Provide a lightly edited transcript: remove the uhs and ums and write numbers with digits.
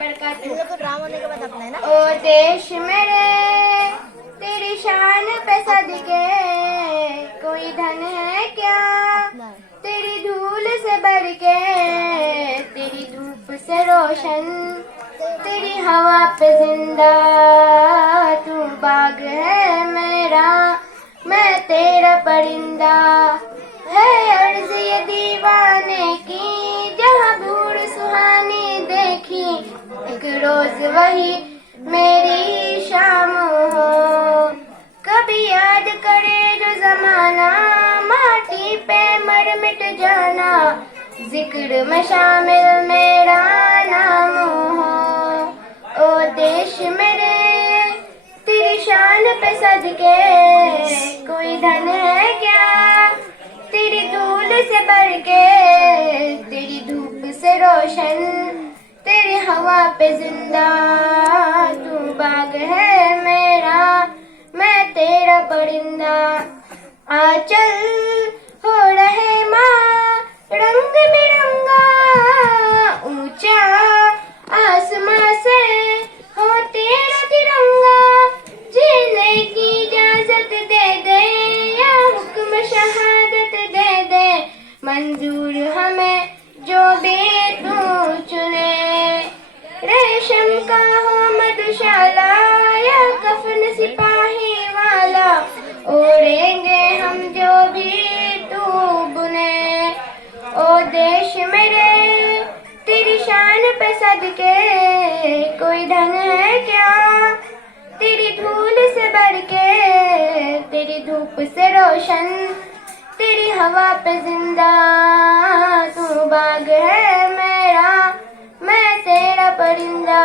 Drama होने के बाद अपना है ना। ओ देश मेरे तेरी शान पे सदके कोई धन है क्या तेरी धूल से भर के, तेरी धूप से रोशन तेरी हवा पे जिंदा, तू बाग है मेरा मैं तेरा परिंदा। है अर्ज़ ये दीवाने की जहाँ भूड़ सुहानी देखी, एक रोज वही मेरी शाम हो। कभी याद करे जो जमाना माटी पे मर मिट जाना, जिक्र में शामिल मेरा नाम हो। ओ देश मेरे तेरी शान पे सदके कोई धन है क्या तेरी धूल से भर के, तेरी धूप से रोशन तेरी हवा पे जिंदा, तू बाग है मेरा मैं तेरा परिंदा। आंचल हो रहे माँ रंग बिरंगा, ऊंचा आसमां से हो तेरा तिरंगा, जीने की इजाजत दे दे या हुक्म शहादत दे दे, मंजूर हमें जो भी तू चुने। रेशम का हो मधुशाला या कफन सिपाही वाला, ओढ़ेंगे हम जो भी तू बुने। ओ देश मेरे तेरी शान पे सदके कोई धन है क्या तेरी धूल से भर के, तेरी धूप से रोशन तेरी हवा पे जिंदा, तू बाग है मेरा मैं तेरा परिंदा।